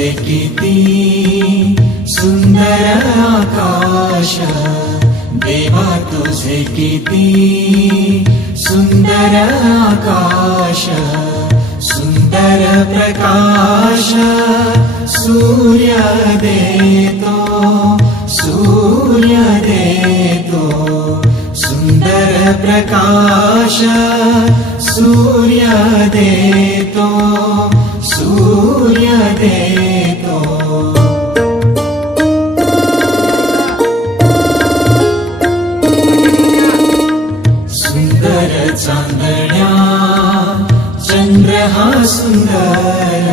तुझे किती सुंदर आकाश, देवा तुझे किती सुंदर आकाश, सुंदर प्रकाश सूर्य देतो, सूर्य देतो, सुंदर प्रकाश सूर्य देतो, सूर्य देतो। सुंदर चांदण्या चंद्र हा सुंदर,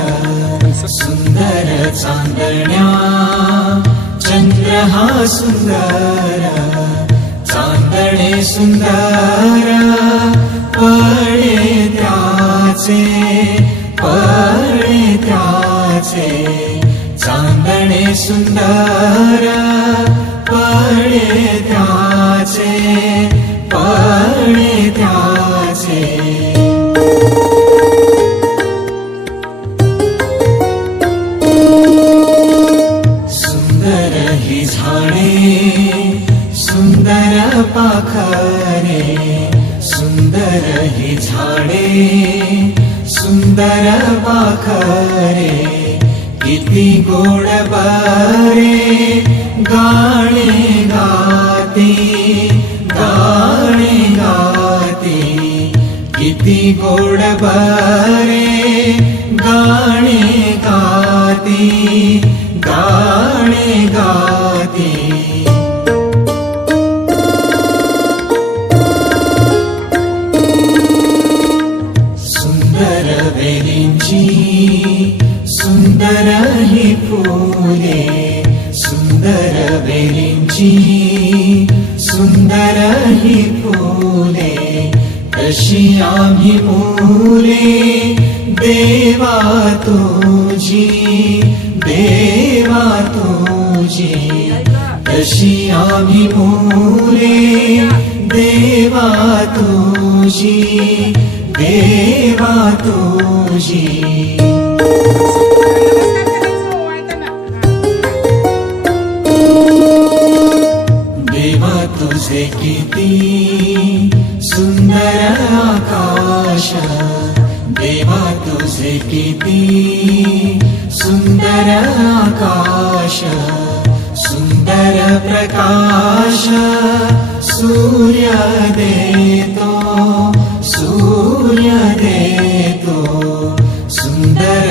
सुंदर चांदण्या चंद्र हा सुंदर, चांदणे सुंदर पळे त्याचे, पळे त्याचे, चांदणे सुंदर पळे त्याचे, पळे त्याचे। सुंदर ही झाडे सुंदर पाखरे, सुंदर ही झाडे सुंदर पाखरे, किती गोड बरे गाणे गाती, गाणे गाती, किती गोड बरे गाणे गाती, गाणे गाती। सुंदर वेलींची सुंदर ही फुले, सुंदर वेलींची सुंदर ही फुले, कशी आम्ही मुले देवा तुझी, देवा तुझी, कशी आम्ही मुले देवा तुझी, देवा तुझी। देवा तुझे किती सुंदर आकाश, देवा तुझे किती सुंदर आकाश, सुंदर प्रकाश सूर्य देतो,